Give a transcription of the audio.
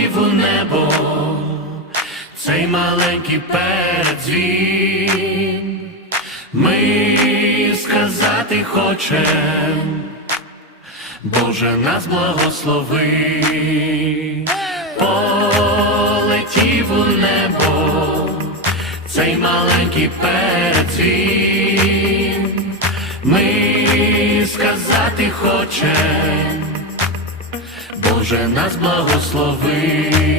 злетів у небо, цей маленький передзвін. Ми сказати хочем, Боже нас благослови, полетів у небо, цей маленький передзвін. Ми сказати хочем. Боже нас благослови.